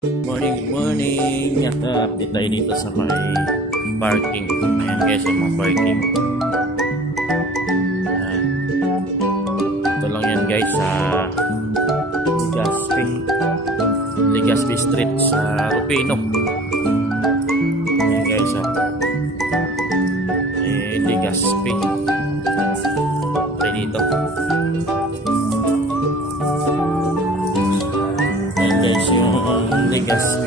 Good morning. Update tayo dito sa may parking. Ayan guys, yung mga parking. Ayan. Ito lang yan guys sa Legazpi Street sa Rufino. Ayan guys, Legazpi. Tayo dito. Ayan guys, yung Legazpi.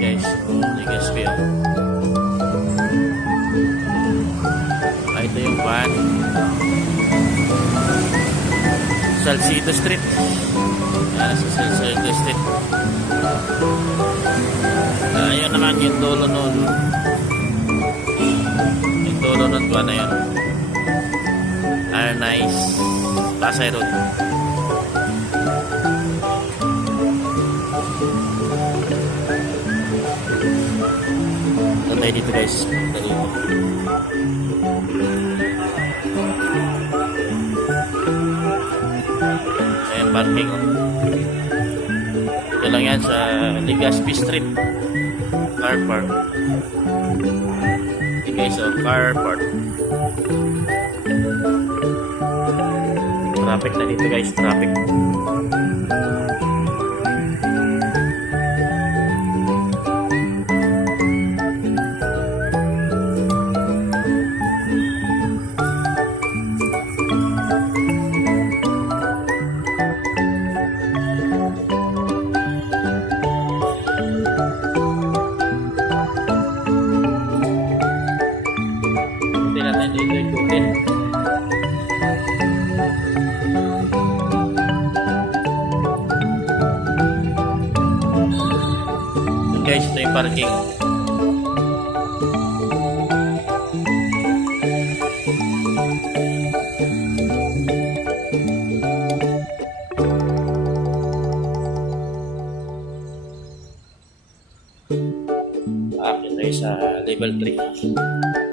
Guys, yung Legazpi. Ito yung van. Salcedo Street. Sa Salcedo Street. Ayun naman yung dulo nun. Yung dulo nun ba na yun? Nice. Pasay Road. Tayo dito guys. Dito. Ayan parking. Ito lang yan sa Legazpi Street. Car park. Okay guys, so car park. Traffic na dito guys, traffic. Hindi natin dito ikutin. Guys, ito yung parking. Akin tayo sa level 3.